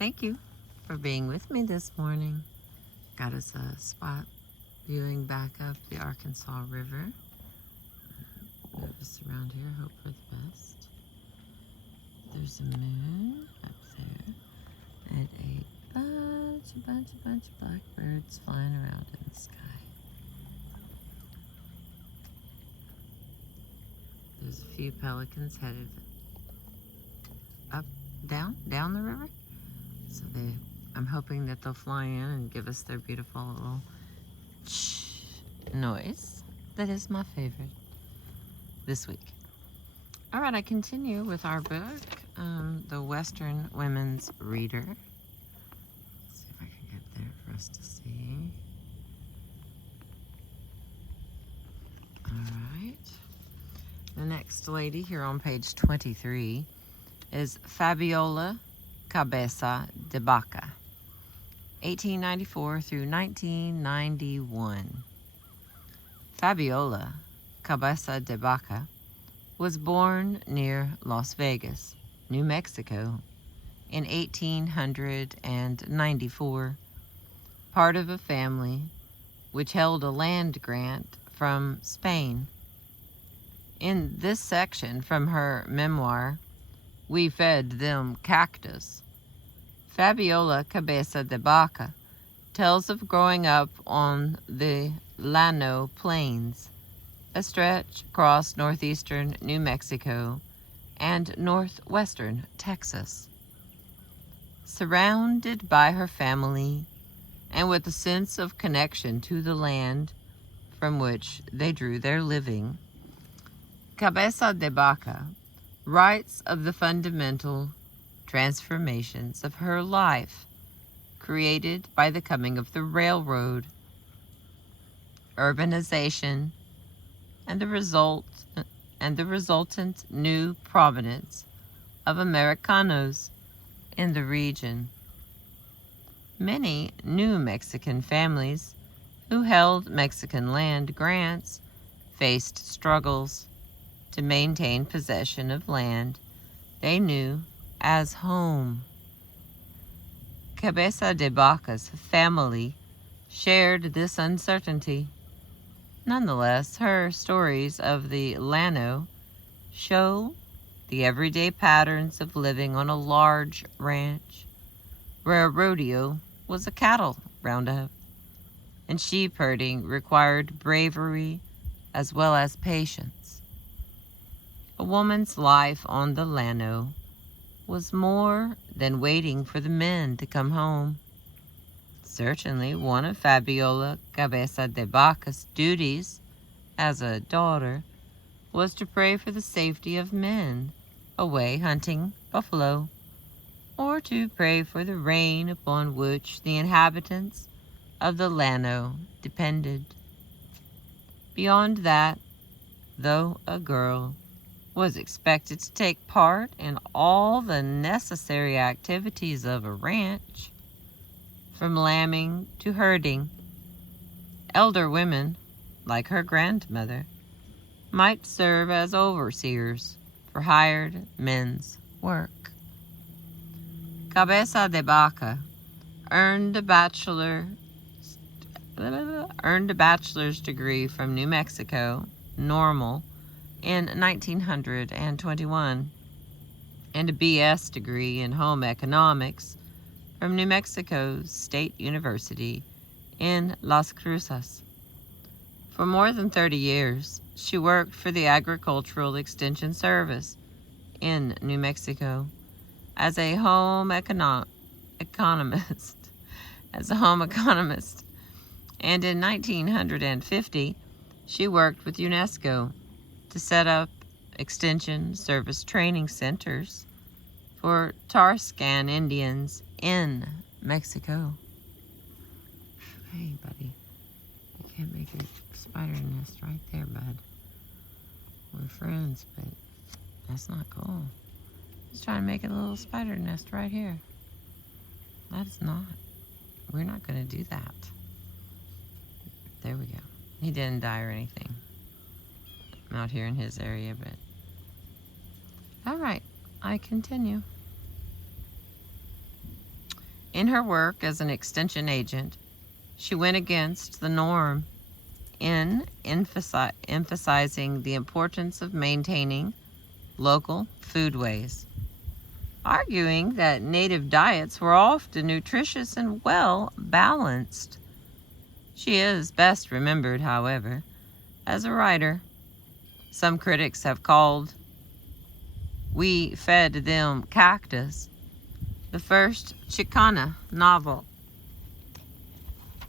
Thank you for being with me this morning. Got us a spot viewing back up the Arkansas River. Move us around here, hope for the best. There's a moon up there and a bunch of blackbirds flying around in the sky. There's a few pelicans headed up, down the river. So I'm hoping that they'll fly in and give us their beautiful little noise. That is my favorite this week. All right, I continue with our book, The Western Women's Reader. Let's see if I can get there for us to see. All right. The next lady here on page 23 is Fabiola Cabeza de Vaca, 1894 through 1991. Fabiola Cabeza de Vaca was born near Las Vegas, New Mexico, in 1894, part of a family which held a land grant from Spain. In this section from her memoir, We Fed Them Cactus, Fabiola Cabeza de Vaca tells of growing up on the Llano Plains, a stretch across northeastern New Mexico and northwestern Texas. Surrounded by her family and with a sense of connection to the land from which they drew their living, Cabeza de Vaca writes of the fundamental transformations of her life created by the coming of the railroad, urbanization, and the resultant new prominence of Americanos in the region. Many New Mexican families who held Mexican land grants faced struggles to maintain possession of land they knew as home. Cabeza de Vaca's family shared this uncertainty. Nonetheless, her stories of the Llano show the everyday patterns of living on a large ranch where a rodeo was a cattle roundup, and sheep herding required bravery as well as patience. A woman's life on the Llano was more than waiting for the men to come home. Certainly, one of Fabiola Cabeza de Vaca's duties as a daughter was to pray for the safety of men away hunting buffalo, or to pray for the rain upon which the inhabitants of the Llano depended. Beyond that, though a girl was expected to take part in all the necessary activities of a ranch, from lambing to herding, elder women, like her grandmother, might serve as overseers for hired men's work. Cabeza de Vaca earned a bachelor's degree from New Mexico, Normal, in 1921, and a BS degree in home economics from New Mexico State University in Las Cruces. For more than 30 years, she worked for the Agricultural Extension Service in New Mexico as a home economist. And in 1950, she worked with UNESCO to set up extension service training centers for Tarscan Indians in Mexico. Hey, buddy, you can't make a spider nest right there, bud. We're friends, but that's not cool. He's trying to make a little spider nest right here. That's not. We're not going to do that. There we go. He didn't die or anything. I'm out here in his area, but... All right, I continue. In her work as an extension agent, she went against the norm in emphasizing the importance of maintaining local foodways, arguing that native diets were often nutritious and well balanced. She is best remembered, however, as a writer. Some critics have called We Fed Them Cactus the first Chicana novel.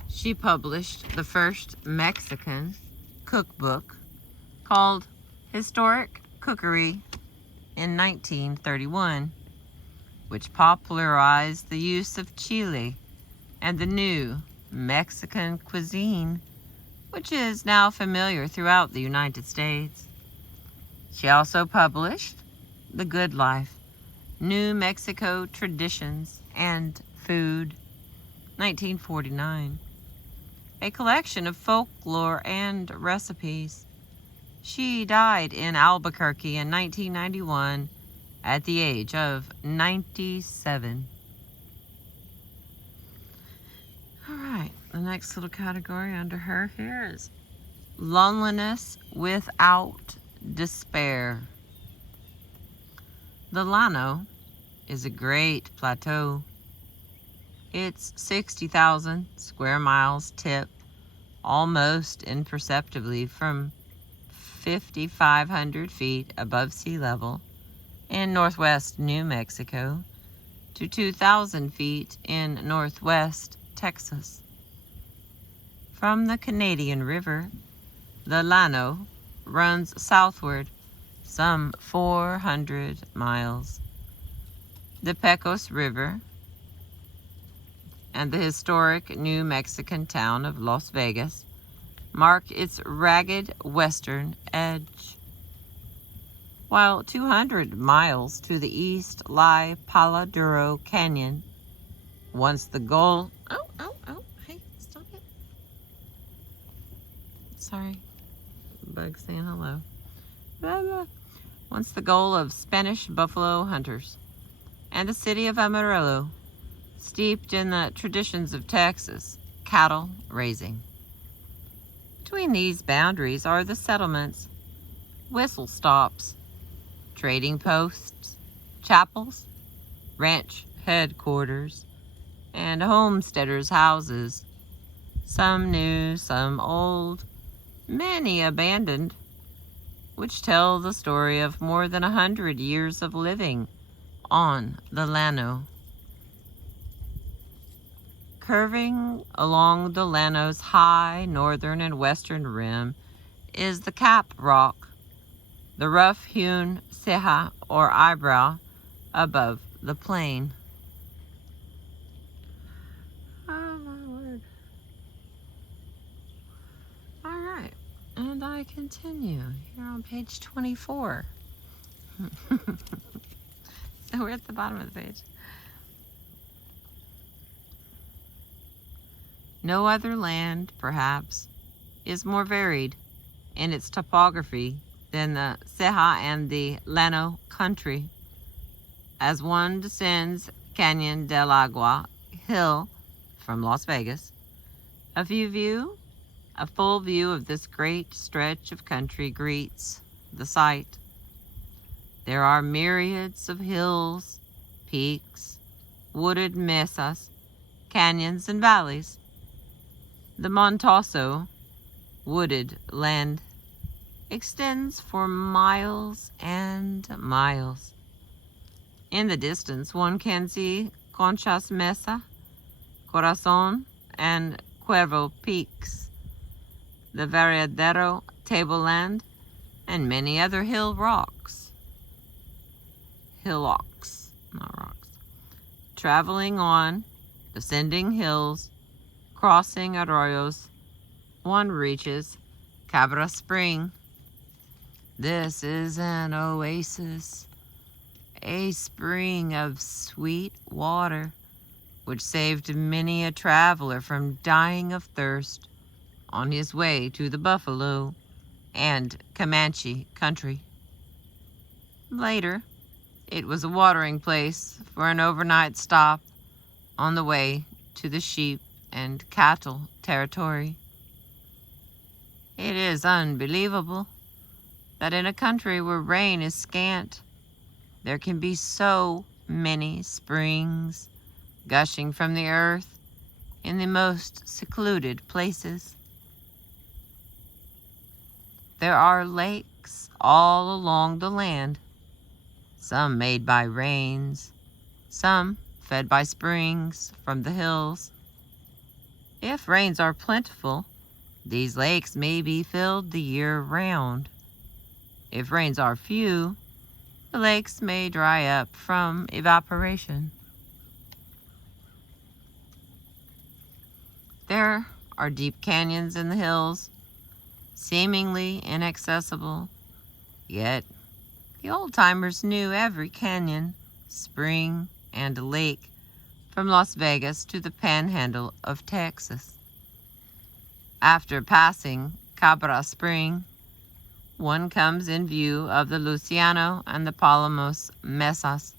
She published the first Mexican cookbook called Historic Cookery in 1931, which popularized the use of chili and the new Mexican cuisine, which is now familiar throughout the United States. She also published The Good Life, New Mexico Traditions and Food, 1949, a collection of folklore and recipes. She died in Albuquerque in 1991 at the age of 97. All right, the next little category under her here is loneliness without despair. The Llano is a great plateau. It's 60,000 square miles tip, almost imperceptibly from 5,500 feet above sea level in northwest New Mexico to 2,000 feet in northwest Texas. From the Canadian River, the Llano runs southward some 400 miles. The Pecos River and the historic New Mexican town of Las Vegas mark its ragged western edge, while 200 miles to the east lie Palo Duro Canyon. Once the goal... hey, stop it. Sorry. Bug saying hello. Blah, blah. Once the goal of Spanish buffalo hunters, and the city of Amarillo, steeped in the traditions of Texas cattle raising. Between these boundaries are the settlements, whistle stops, trading posts, chapels, ranch headquarters, and homesteaders' houses, some new, some old, many abandoned, which tell the story of more than 100 years of living on the Llano. Curving along the Llano's high northern and western rim is the Cap Rock, the rough-hewn ceja or eyebrow above the plain. Oh my word. All right, and I continue here on page 24. So we're at the bottom of the page. No other land, perhaps, is more varied in its topography than the Ceja and the Llano country. As one descends Canyon del Agua hill from Las Vegas, a full view of this great stretch of country greets the sight. There are myriads of hills, peaks, wooded mesas, canyons, and valleys. The Montazo wooded land extends for miles and miles. In the distance, one can see Conchas Mesa, Corazon, and Cuervo peaks, the Variadero tableland, and many other hillocks, not rocks. Traveling on descending hills, crossing arroyos, one reaches Cabra Spring. This is an oasis, a spring of sweet water, which saved many a traveler from dying of thirst on his way to the Buffalo and Comanche country. Later, it was a watering place for an overnight stop on the way to the sheep and cattle territory. It is unbelievable that in a country where rain is scant, there can be so many springs gushing from the earth in the most secluded places. There are lakes all along the land, some made by rains, some fed by springs from the hills. If rains are plentiful, these lakes may be filled the year round. If rains are few, the lakes may dry up from evaporation. There are deep canyons in the hills, seemingly inaccessible, yet the old-timers knew every canyon, spring, and lake from Las Vegas to the panhandle of Texas. After passing Cabra Spring, one comes in view of the Luciano and the Palomos Mesas,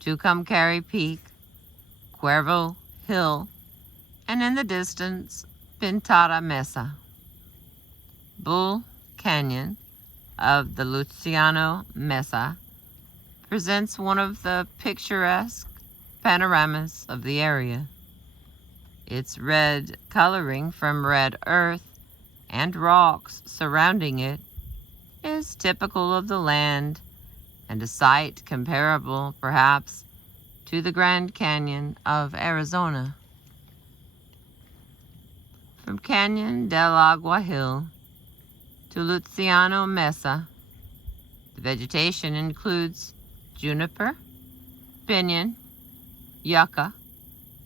Tucumcari Peak, Cuervo Hill, and in the distance, Pintada Mesa. Bull Canyon of the Luciano Mesa presents one of the picturesque panoramas of the area. Its red coloring from red earth and rocks surrounding it is typical of the land and a sight comparable, perhaps, to the Grand Canyon of Arizona. From Canyon del Agua Hill to Luciano Mesa, the vegetation includes juniper, pinyon, yucca,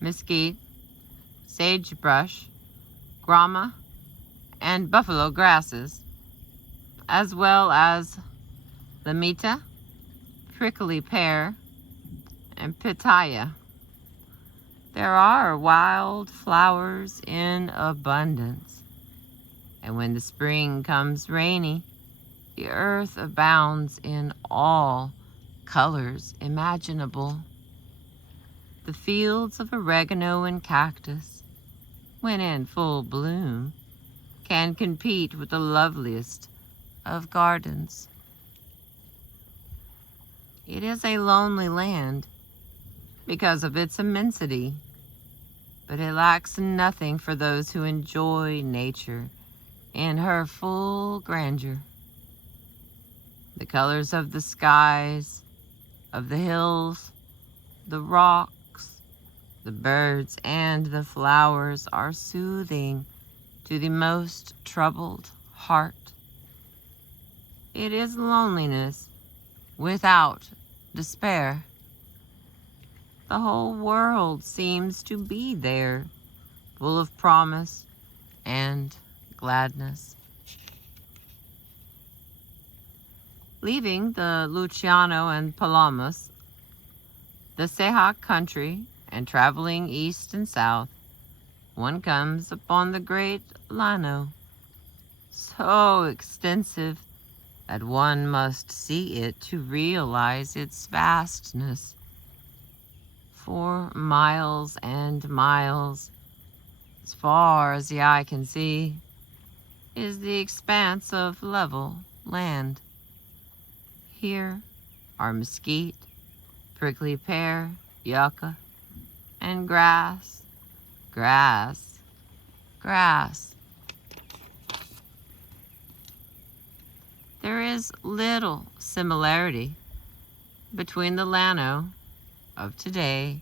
mesquite, sagebrush, grama, and buffalo grasses, as well as limita, prickly pear, and pitaya. There are wild flowers in abundance, and when the spring comes rainy, the earth abounds in all colors imaginable. The fields of oregano and cactus, when in full bloom, can compete with the loveliest of gardens. It is a lonely land because of its immensity, but it lacks nothing for those who enjoy nature in her full grandeur. The colors of the skies, of the hills, the rocks, the birds, and the flowers are soothing to the most troubled heart. It is loneliness without despair. The whole world seems to be there, full of promise and gladness. Leaving the Luciano and Palomos, the Ceja country, and traveling east and south, one comes upon the great Llano, so extensive that one must see it to realize its vastness. For miles and miles, as far as the eye can see, is the expanse of level land. Here are mesquite, prickly pear, yucca, and grass, grass, grass. There is little similarity between the Llano of today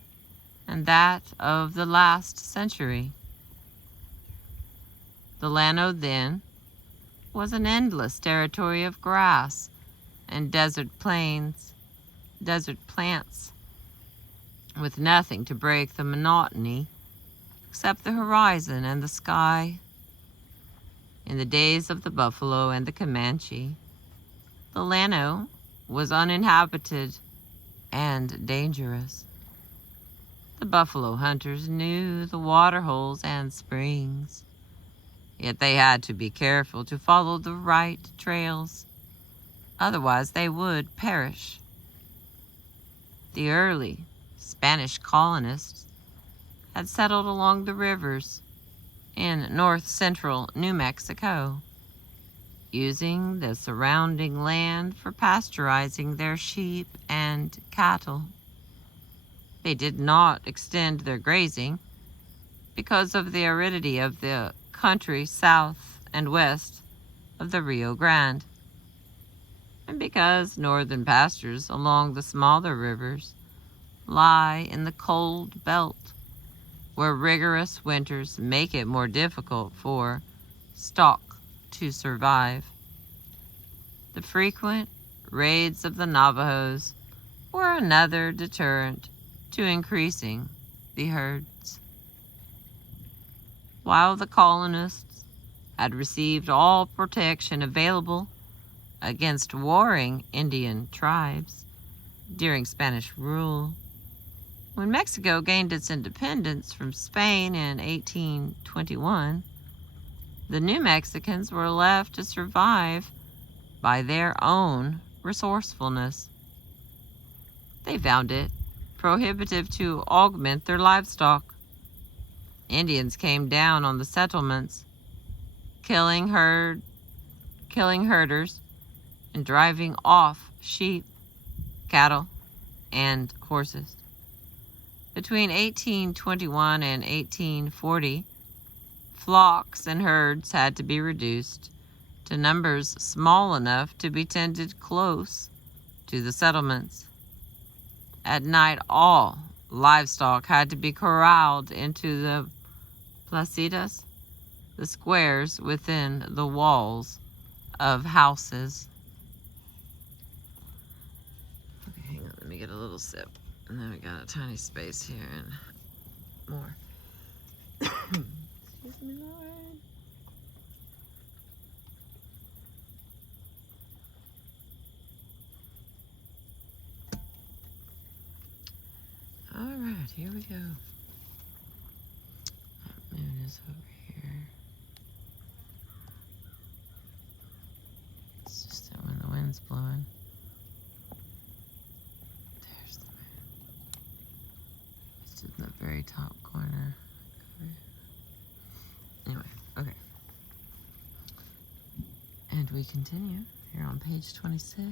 and that of the last century. The Llano then was an endless territory of grass and desert plains, desert plants, with nothing to break the monotony except the horizon and the sky. In the days of the buffalo and the Comanche, the Llano was uninhabited and dangerous. The buffalo hunters knew the water holes and springs, yet they had to be careful to follow the right trails, otherwise they would perish. The early Spanish colonists had settled along the rivers in north-central New Mexico, using the surrounding land for pasteurizing their sheep and cattle. They did not extend their grazing because of the aridity of the country south and west of the Rio Grande, and because northern pastures along the smaller rivers lie in the cold belt, where rigorous winters make it more difficult for stock to survive. The frequent raids of the Navajos were another deterrent to increasing the herds. While the colonists had received all protection available against warring Indian tribes during Spanish rule, when Mexico gained its independence from Spain in 1821, the New Mexicans were left to survive by their own resourcefulness. They found it prohibitive to augment their livestock. Indians came down on the settlements, killing herders and driving off sheep, cattle, and horses. Between 1821 and 1840, flocks and herds had to be reduced to numbers small enough to be tended close to the settlements. At night, all livestock had to be corralled into the placitas, the squares within the walls of houses. Okay, hang on, let me get a little sip. And then we got a tiny space here and more. Excuse me, Lord. All right, here we go. That moon is over here. It's just that when the wind's blowing. There's the moon. It's in the very top corner. Anyway, okay. And we continue here on page 26.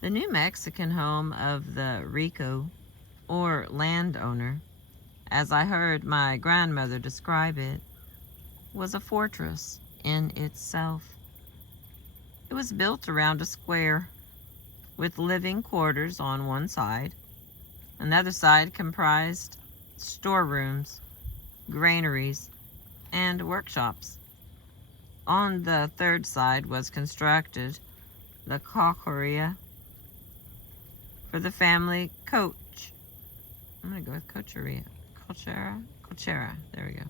The New Mexican home of the Rico, or landowner, as I heard my grandmother describe it, was a fortress in itself. It was built around a square, with living quarters on one side. Another side comprised storerooms, granaries, and workshops. On the third side was constructed the cocheria for the family coach. I'm going to go with cocheria. Cochera. There we go.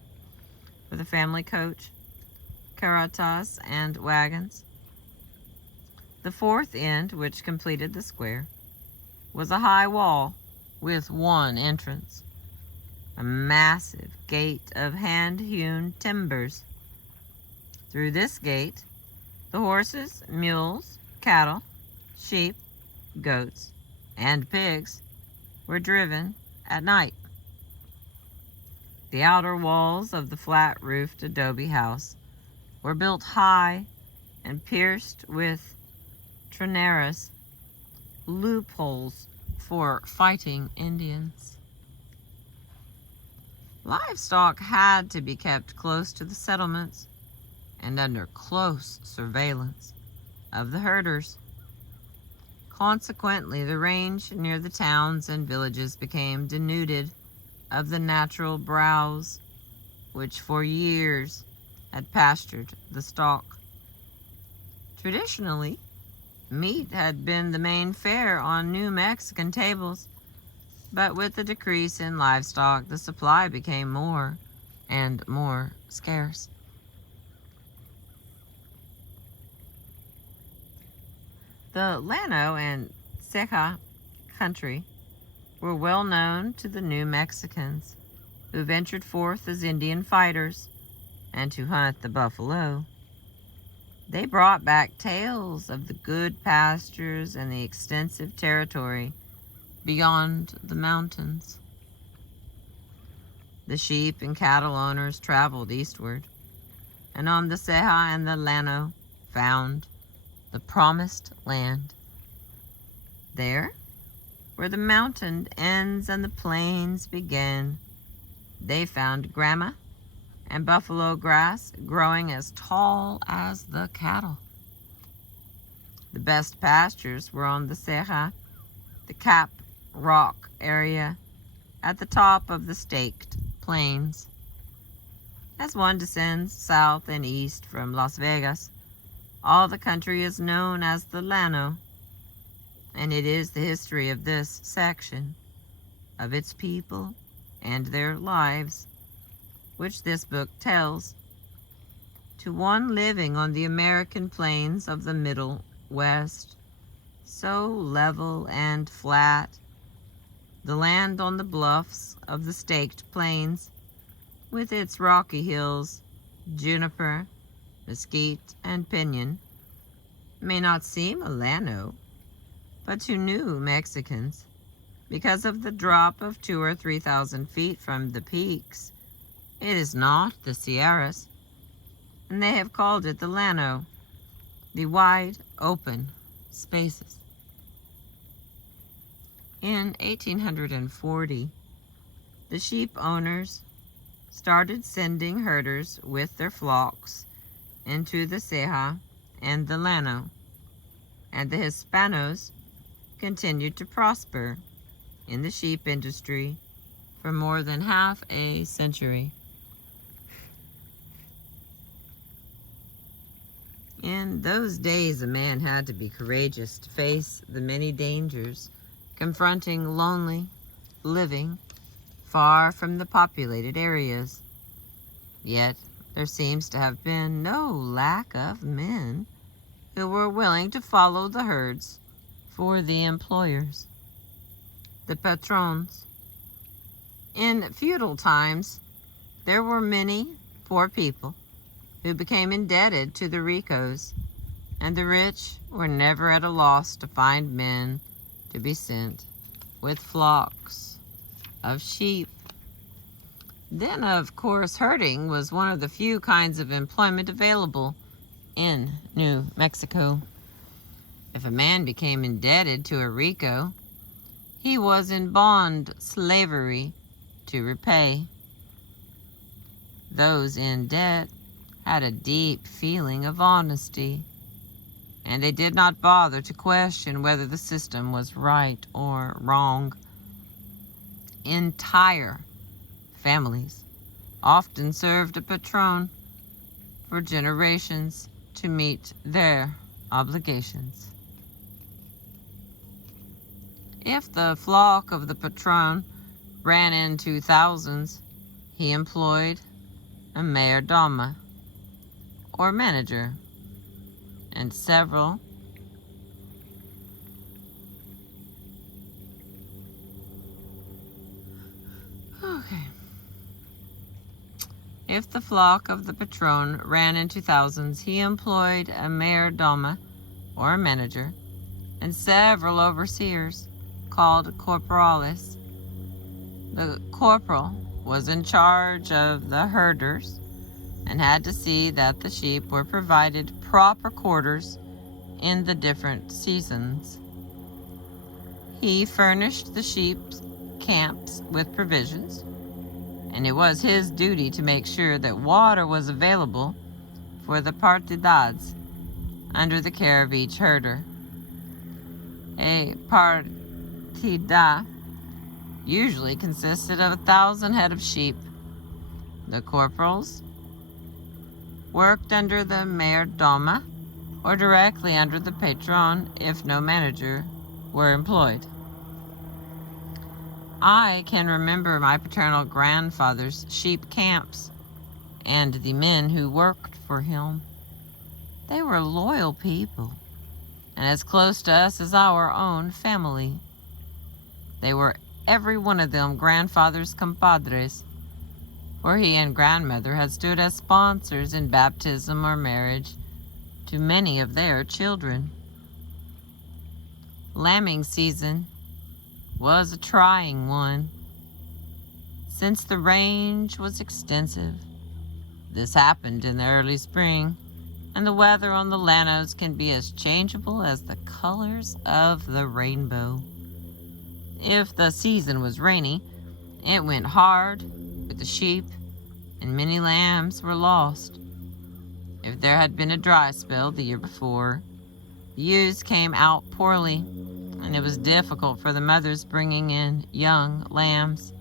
For the family coach, carretas, and wagons. The fourth end, which completed the square, was a high wall with one entrance, a massive gate of hand-hewn timbers. Through this gate, the horses, mules, cattle, sheep, goats, and pigs were driven at night. The outer walls of the flat-roofed adobe house were built high and pierced with troneras, loopholes for fighting Indians. Livestock had to be kept close to the settlements and under close surveillance of the herders. Consequently, the range near the towns and villages became denuded of the natural browse which for years had pastured the stock. Traditionally, meat had been the main fare on New Mexican tables, but with the decrease in livestock, the supply became more and more scarce. The Llano and Ceja country were well known to the New Mexicans, who ventured forth as Indian fighters and to hunt the buffalo. They brought back tales of the good pastures and the extensive territory beyond the mountains. The sheep and cattle owners traveled eastward, and on the Ceja and the Llano found the promised land. There, where the mountain ends and the plains begin, they found grama and buffalo grass growing as tall as the cattle. The best pastures were on the Ceja, the Cap Rock area, at the top of the staked plains. As one descends south and east from Las Vegas, all the country is known as the Llano, and it is the history of this section, of its people and their lives, which this book tells, to one living on the American plains of the Middle West, so level and flat, the land on the bluffs of the staked plains, with its rocky hills, juniper, mesquite, and pinyon, may not seem a Llano, but to new Mexicans, because of the drop of 2,000 or 3,000 feet from the peaks, it is not the Sierras, and they have called it the Llano, the wide open spaces. In 1840, the sheep owners started sending herders with their flocks into the Ceja and the Llano, and the Hispanos continued to prosper in the sheep industry for more than half a century. In those days, a man had to be courageous to face the many dangers confronting lonely living far from the populated areas. Yet there seems to have been no lack of men who were willing to follow the herds for the employers, the patrons. In feudal times, there were many poor people who became indebted to the ricos, and the rich were never at a loss to find men to be sent with flocks of sheep. Then, of course, herding was one of the few kinds of employment available in New Mexico. If a man became indebted to a rico, he was in bond slavery to repay. Those in debt had a deep feeling of honesty, and they did not bother to question whether the system was right or wrong. Entire families often served a patron for generations to meet their obligations. If the flock of the patron ran into thousands, he employed a mayordomo, or manager, and several If the flock of the patron ran into thousands, he employed a mayordomo, or a manager, and several overseers, called corporales. The corporal was in charge of the herders and had to see that the sheep were provided proper quarters in the different seasons. He furnished the sheep's camps with provisions, and it was his duty to make sure that water was available for the partidades under the care of each herder. A partida usually consisted of 1,000 head of sheep. The corporals worked under the mayordomo or directly under the patron if no manager were employed. I can remember my paternal grandfather's sheep camps and the men who worked for him. They were loyal people and as close to us as our own family. They were every one of them grandfather's compadres, for he and grandmother had stood as sponsors in baptism or marriage to many of their children. Lambing season was a trying one. since the range was extensive. This happened in the early spring, and the weather on the Llanos can be as changeable as the colors of the rainbow. If the season was rainy, it went hard with the sheep, and many lambs were lost. If there had been a dry spell the year before, the ewes came out poorly, and it was difficult for the mothers bringing in young lambs.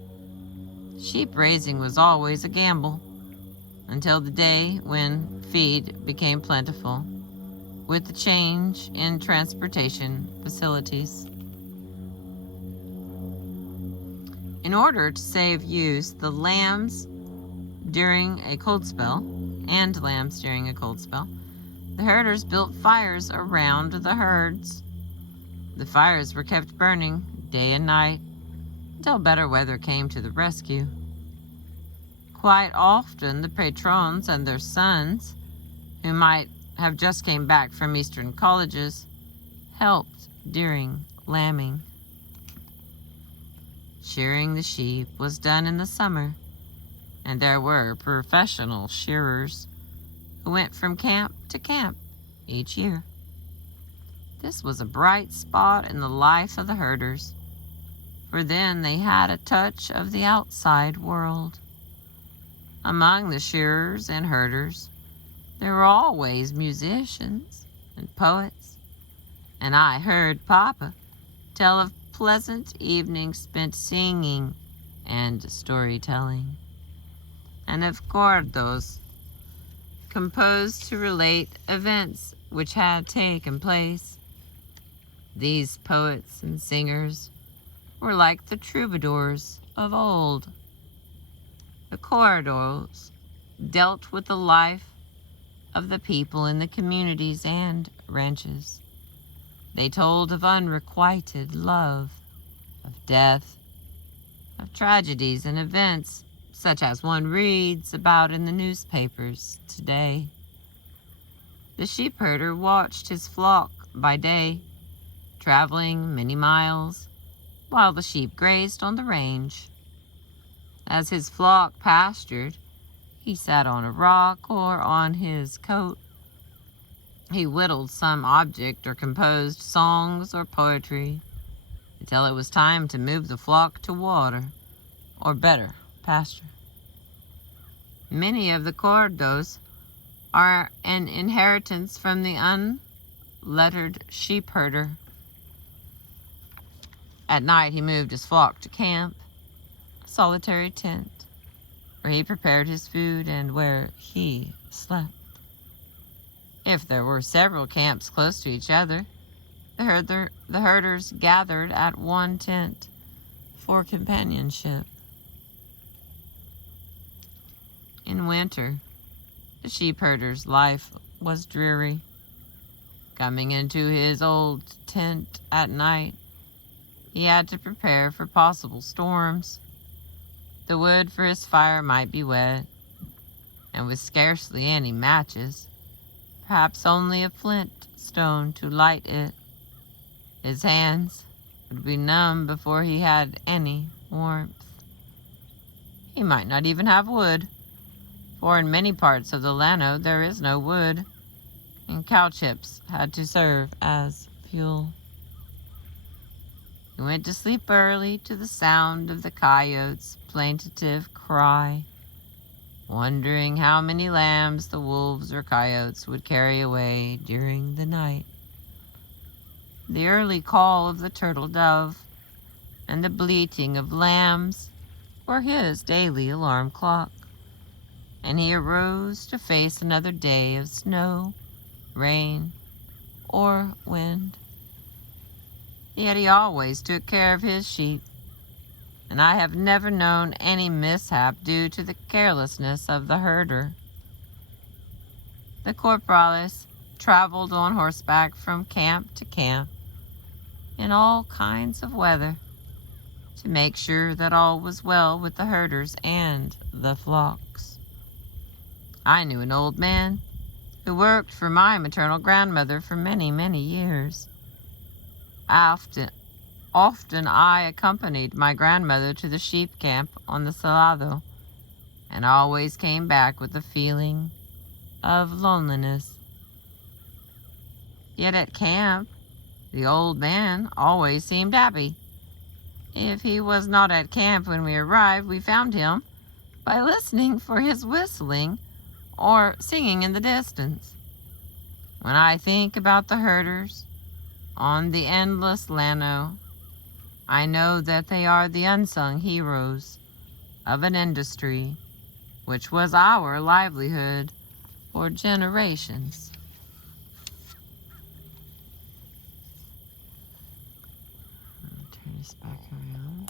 Sheep raising was always a gamble, until the day when feed became plentiful, with the change in transportation facilities. In order to save ewes, the lambs during a cold spell, the herders built fires around the herds. The fires were kept burning day and night until better weather came to the rescue. Quite often, the patrons and their sons, who might have just came back from Eastern colleges, helped during lambing. Shearing the sheep was done in the summer, and there were professional shearers who went from camp to camp each year. This was a bright spot in the life of the herders, for then they had a touch of the outside world. Among the shearers and herders, there were always musicians and poets, and I heard Papa tell of pleasant evenings spent singing and storytelling, and of corridos composed to relate events which had taken place. These poets and singers were like the troubadours of old. The corridos dealt with the life of the people in the communities and ranches. They told of unrequited love, of death, of tragedies and events such as one reads about in the newspapers today. The sheepherder watched his flock by day, traveling many miles, while the sheep grazed on the range. As his flock pastured, he sat on a rock or on his coat. He whittled some object or composed songs or poetry until it was time to move the flock to water, or better, pasture. Many of the corridos are an inheritance from the unlettered sheepherder. At night he moved his flock to camp, a solitary tent, where he prepared his food and where he slept. If there were several camps close to each other, the herders gathered at one tent for companionship. In winter, the sheepherder's life was dreary. Coming into his old tent at night, he had to prepare for possible storms. The wood for his fire might be wet, and with scarcely any matches, perhaps only a flint stone to light it, his hands would be numb before he had any warmth. He might not even have wood, for in many parts of the Llano there is no wood, and cow chips had to serve as fuel. He went to sleep early to the sound of the coyote's plaintive cry, wondering how many lambs the wolves or coyotes would carry away during the night. The early call of the turtle dove and the bleating of lambs were his daily alarm clock, and he arose to face another day of snow, rain, or wind. Yet he always took care of his sheep, and I have never known any mishap due to the carelessness of the herder. The corporales traveled on horseback from camp to camp in all kinds of weather to make sure that all was well with the herders and the flocks. I knew an old man who worked for my maternal grandmother for many, many years. Often I accompanied my grandmother to the sheep camp on the Salado, and always came back with a feeling of loneliness. Yet at camp, the old man always seemed happy. If he was not at camp when we arrived, we found him by listening for his whistling or singing in the distance. When I think about the herders on the endless Llano, I know that they are the unsung heroes of an industry which was our livelihood for generations. Turn this back around.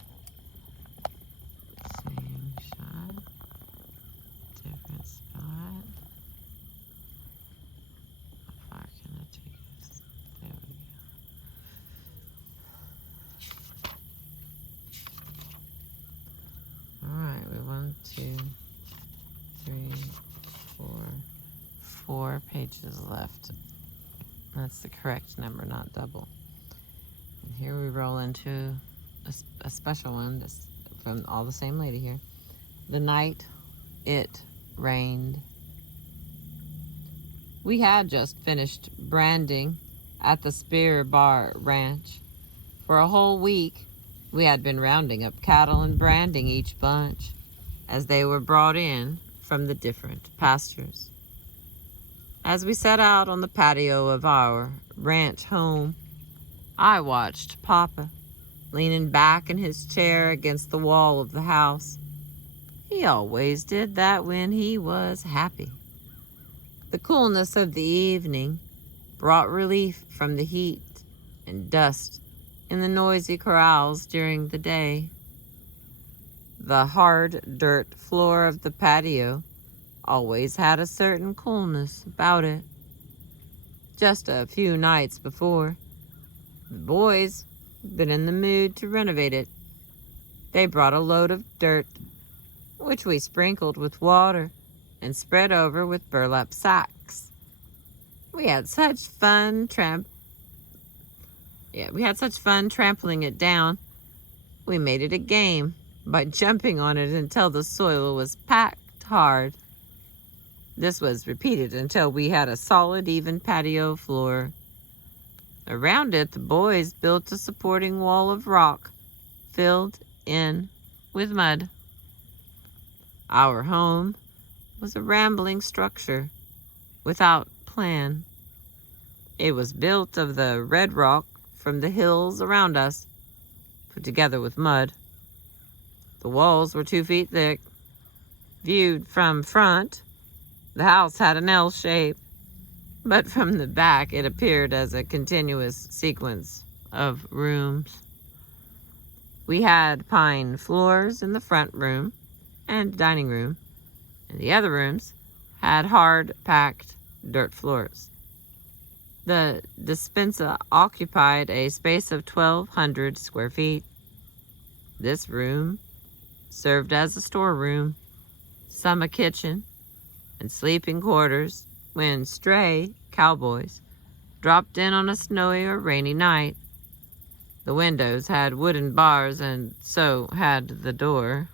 Same shot. Different spot. How far can I take this? There we go. Alright, we 1, 2, 3, 4. 4 pages left. That's the correct number, not double. And here we roll into a special one that's from all the same lady here. The night it rained. We had just finished branding at the Spear Bar Ranch. For a whole week, we had been rounding up cattle and branding each bunch as they were brought in from the different pastures. As we sat out on the patio of our ranch home, I watched Papa leaning back in his chair against the wall of the house. He always did that when he was happy. The coolness of the evening brought relief from the heat and dust in the noisy corrals during the day. The hard dirt floor of the patio always had a certain coolness about it. Just a few nights before, the boys had been in the mood to renovate it. They brought a load of dirt, which we sprinkled with water and spread over with burlap sacks. We had such fun trampling it down. We made it a game by jumping on it until the soil was packed hard. This was repeated until we had a solid, even patio floor. Around it, the boys built a supporting wall of rock filled in with mud. Our home was a rambling structure without plan. It was built of the red rock from the hills around us, put together with mud. The walls were 2 feet thick. Viewed from front, the house had an L shape, but from the back it appeared as a continuous sequence of rooms. We had pine floors in the front room and dining room, and the other rooms had hard, packed dirt floors. The despensa occupied a space of 1,200 square feet. This room served as a storeroom, some a kitchen, and sleeping quarters when stray cowboys dropped in on a snowy or rainy night. The windows had wooden bars, and so had the door.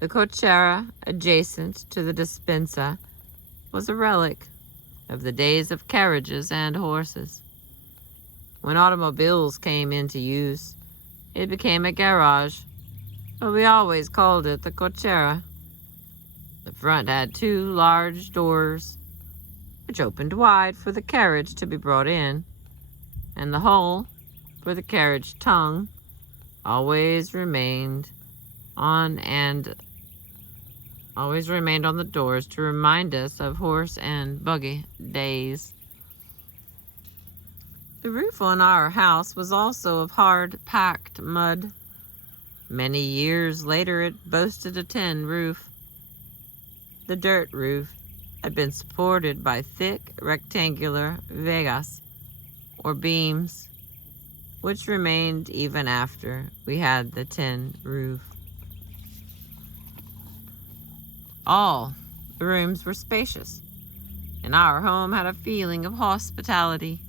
The cochera adjacent to the despensa was a relic of the days of carriages and horses. When automobiles came into use, it became a garage, but we always called it the cochera. The front had 2 large doors, which opened wide for the carriage to be brought in, and the hole for the carriage tongue always remained on the doors to remind us of horse and buggy days. The roof on our house was also of hard, packed mud. Many years later, it boasted a tin roof. The dirt roof had been supported by thick, rectangular vigas, or beams, which remained even after we had the tin roof. All the rooms were spacious, and our home had a feeling of hospitality.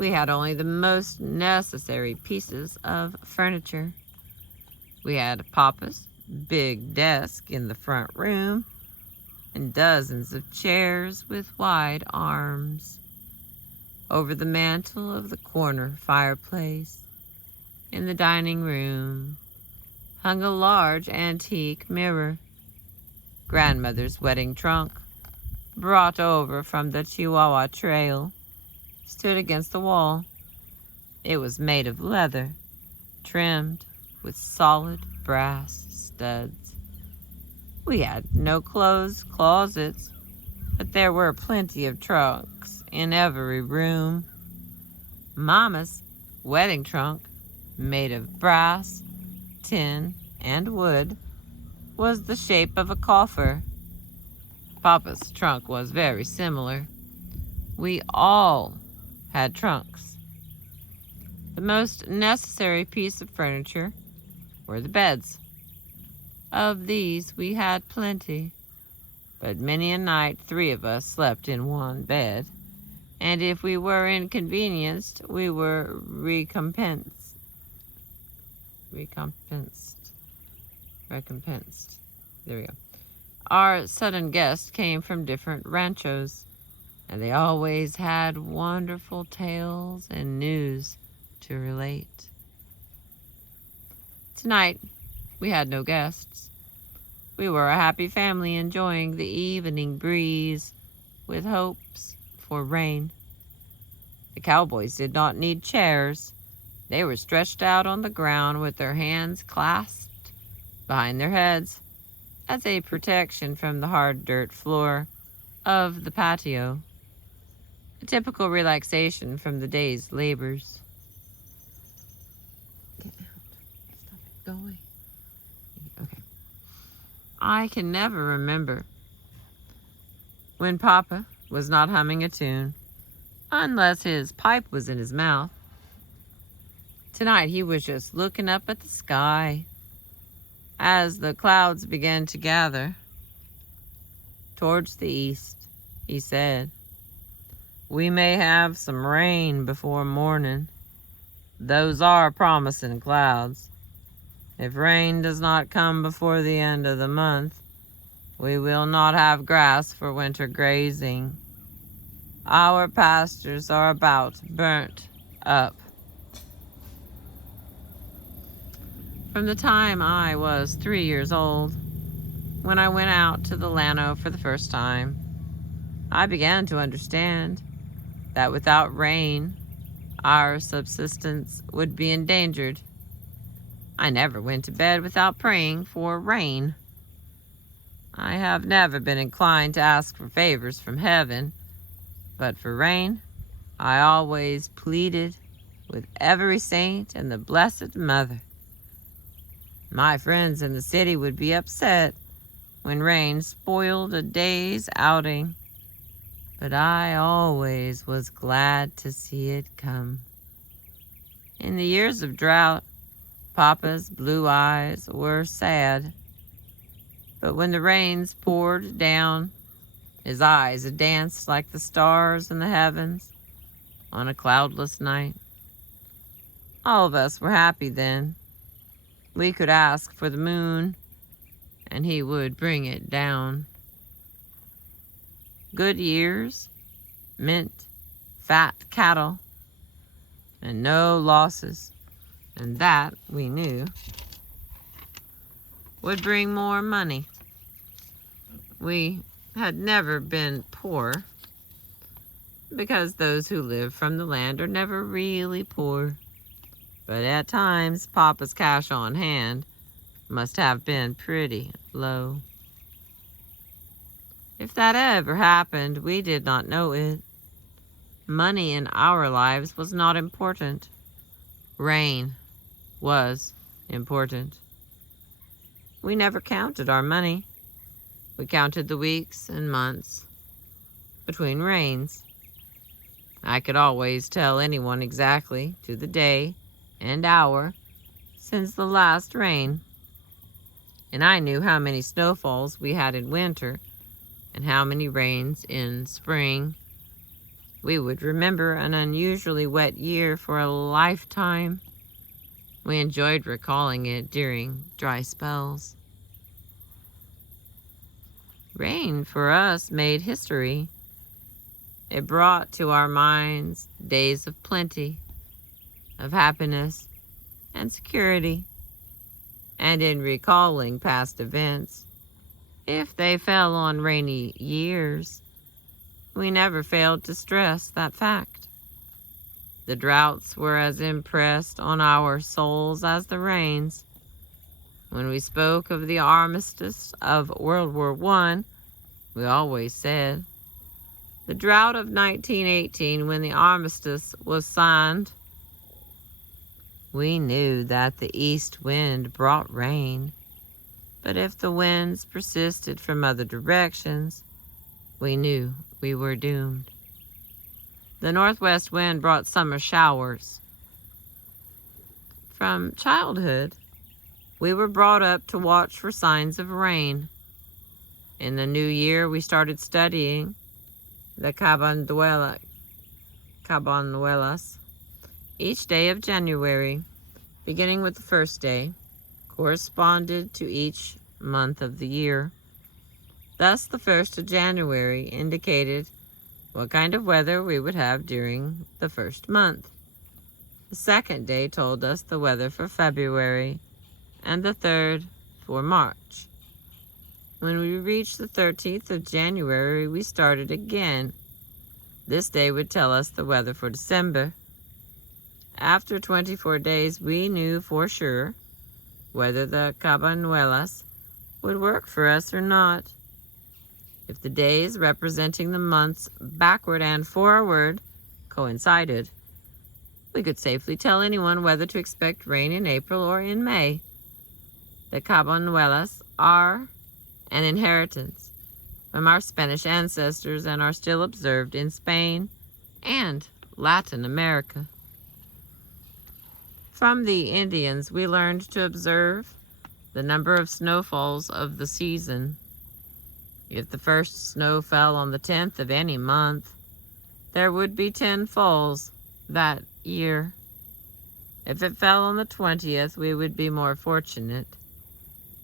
We had only the most necessary pieces of furniture. We had Papa's big desk in the front room and dozens of chairs with wide arms. Over the mantel of the corner fireplace in the dining room hung a large antique mirror. Grandmother's wedding trunk, brought over from the Chihuahua Trail, stood against the wall. It was made of leather, trimmed with solid brass studs. We had no clothes closets, but there were plenty of trunks in every room. Mama's wedding trunk, made of brass, tin, and wood, was the shape of a coffer. Papa's trunk was very similar. We all had trunks. The most necessary piece of furniture were the beds. Of these we had plenty, but many a night 3 of us slept in one bed, and if we were inconvenienced, we were recompensed. There we go. Our sudden guests came from different ranchos, and they always had wonderful tales and news to relate. Tonight, we had no guests. We were a happy family enjoying the evening breeze with hopes for rain. The cowboys did not need chairs. They were stretched out on the ground with their hands clasped behind their heads as a protection from the hard dirt floor of the patio, a typical relaxation from the day's labors. Get out. Stop it. Go away. Okay. I can never remember when Papa was not humming a tune, unless his pipe was in his mouth. Tonight he was just looking up at the sky as the clouds began to gather towards the east. He said, "We may have some rain before morning. Those are promising clouds. If rain does not come before the end of the month, we will not have grass for winter grazing. Our pastures are about burnt up." From the time I was 3 years old, when I went out to the Llano for the first time, I began to understand that without rain, our subsistence would be endangered. I never went to bed without praying for rain. I have never been inclined to ask for favors from heaven, but for rain, I always pleaded with every saint and the Blessed Mother. My friends in the city would be upset when rain spoiled a day's outing, but I always was glad to see it come. In the years of drought, Papa's blue eyes were sad, but when the rains poured down, his eyes danced like the stars in the heavens on a cloudless night. All of us were happy then. We could ask for the moon, and he would bring it down. Good years meant fat cattle and no losses, and that, we knew, would bring more money. We had never been poor, because those who live from the land are never really poor. But at times, Papa's cash on hand must have been pretty low. If that ever happened, we did not know it. Money in our lives was not important. Rain was important. We never counted our money. We counted the weeks and months between rains. I could always tell anyone exactly to the day and hour since the last rain. And I knew how many snowfalls we had in winter and how many rains in spring. We would remember an unusually wet year for a lifetime. We enjoyed recalling it during dry spells. Rain for us made history. It brought to our minds days of plenty, of happiness, and security. And in recalling past events, if they fell on rainy years, we never failed to stress that fact. The droughts were as impressed on our souls as the rains. When we spoke of the armistice of World War I, we always said, the drought of 1918 when the armistice was signed. We knew that the east wind brought rain, but if the winds persisted from other directions, we knew we were doomed. The northwest wind brought summer showers. From childhood, we were brought up to watch for signs of rain. In the new year, we started studying the cabanuelas. Each day of January, beginning with the first day, corresponded to each month of the year. Thus, the 1st of January indicated what kind of weather we would have during the first month. The second day told us the weather for February, and the third for March. When we reached the 13th of January, we started again. This day would tell us the weather for December. After 24 days, we knew for sure whether the cabanuelas would work for us or not. If the days representing the months backward and forward coincided, we could safely tell anyone whether to expect rain in April or in May. The cabanuelas are an inheritance from our Spanish ancestors and are still observed in Spain and Latin America. From the Indians, we learned to observe the number of snowfalls of the season. If the first snow fell on the 10th of any month, there would be 10 falls that year. If it fell on the 20th, we would be more fortunate.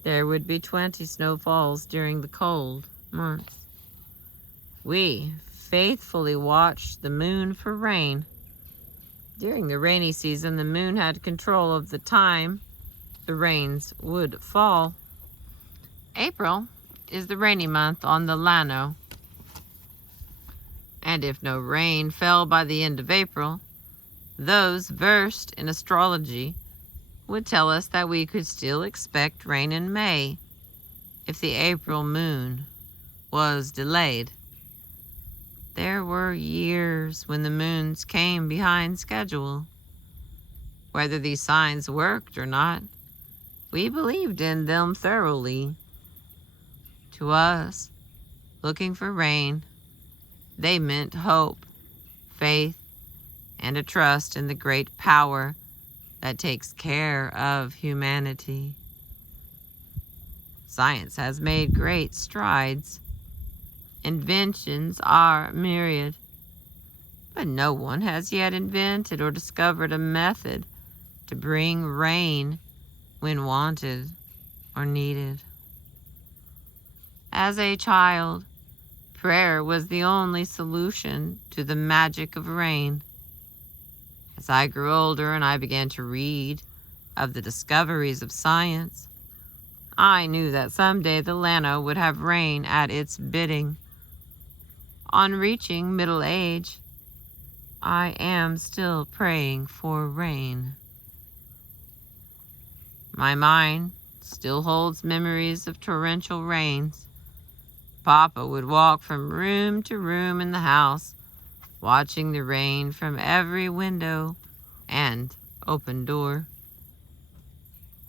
There would be 20 snowfalls during the cold months. We faithfully watched the moon for rain. During the rainy season, the moon had control of the time the rains would fall. April is the rainy month on the Llano. And if no rain fell by the end of April, those versed in astrology would tell us that we could still expect rain in May if the April moon was delayed. There were years when the moons came behind schedule. Whether these signs worked or not, we believed in them thoroughly. To us, looking for rain, they meant hope, faith, and a trust in the great power that takes care of humanity. Science has made great strides. Inventions are myriad, but no one has yet invented or discovered a method to bring rain when wanted or needed. As a child, prayer was the only solution to the magic of rain. As I grew older and I began to read of the discoveries of science, I knew that someday the Llano would have rain at its bidding. On reaching middle age, I am still praying for rain. My mind still holds memories of torrential rains. Papa would walk from room to room in the house, watching the rain from every window and open door.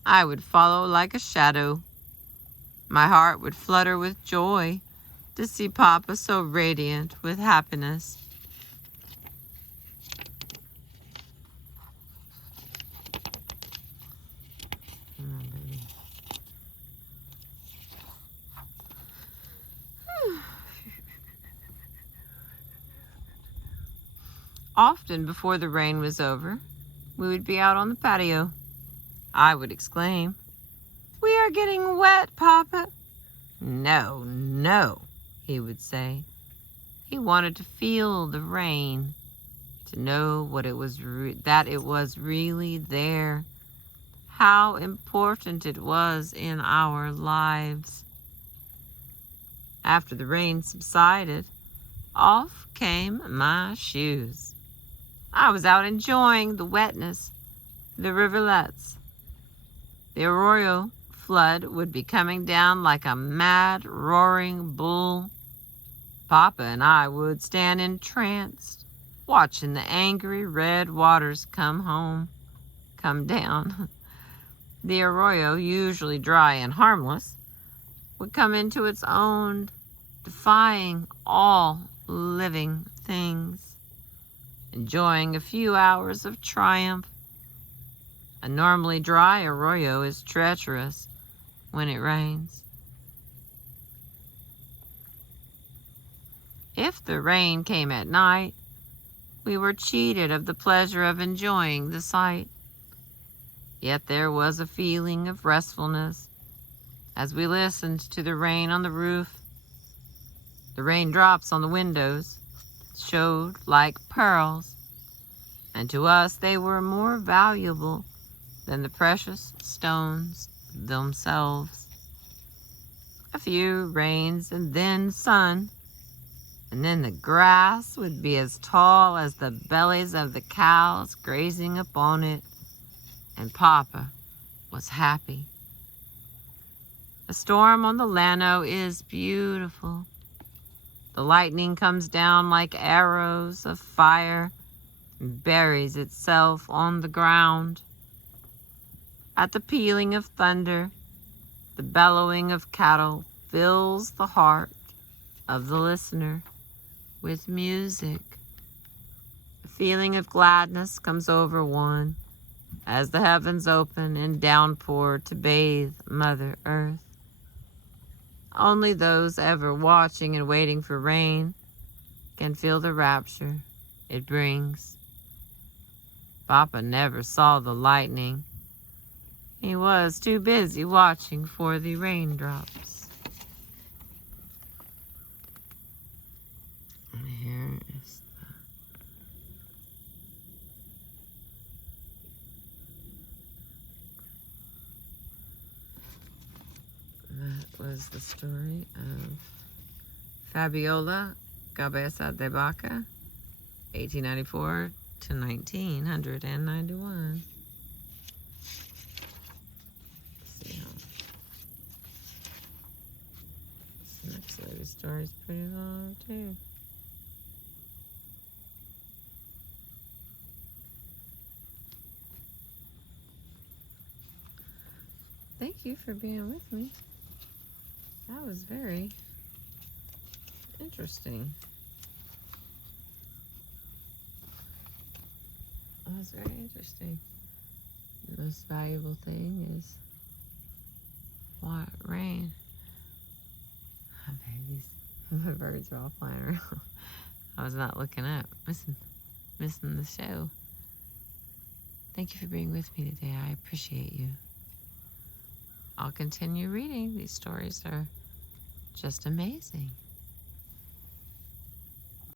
I would follow like a shadow. My heart would flutter with joy to see Papa so radiant with happiness. Come on, baby. Often before the rain was over, we would be out on the patio. I would exclaim, "We are getting wet, Papa." "No, no," he would say. He wanted to feel the rain, to know what that it was really there, how important it was in our lives. After the rain subsided, off came my shoes. I was out enjoying the wetness, the rivulets. The Arroyo flood would be coming down like a mad, roaring bull. Papa and I would stand entranced, watching the angry red waters come down. The Arroyo, usually dry and harmless, would come into its own, defying all living things, enjoying a few hours of triumph. A normally dry arroyo is treacherous when it rains. If the rain came at night, we were cheated of the pleasure of enjoying the sight. Yet there was a feeling of restfulness as we listened to the rain on the roof. The raindrops on the windows showed like pearls, and to us they were more valuable than the precious stones themselves. A few rains and then sun, and then the grass would be as tall as the bellies of the cows grazing upon it, and Papa was happy. A storm on the Llano is beautiful. The lightning comes down like arrows of fire and buries itself on the ground. At the pealing of thunder, the bellowing of cattle fills the heart of the listener with music. A feeling of gladness comes over one as the heavens open in downpour to bathe Mother Earth. Only those ever watching and waiting for rain can feel the rapture it brings. Papa never saw the lightning. He was too busy watching for the raindrops. And here is that was the story of Fabiola Cabeza de Vaca, 1894 to 1991. Next lady story is pretty long too. Thank you for being with me. That was very interesting. That was very interesting. The most valuable thing is rain. Oh, babies. The birds are all flying around. I was not looking up, missing the show. Thank you for being with me today. I appreciate you. I'll continue reading. These stories are just amazing.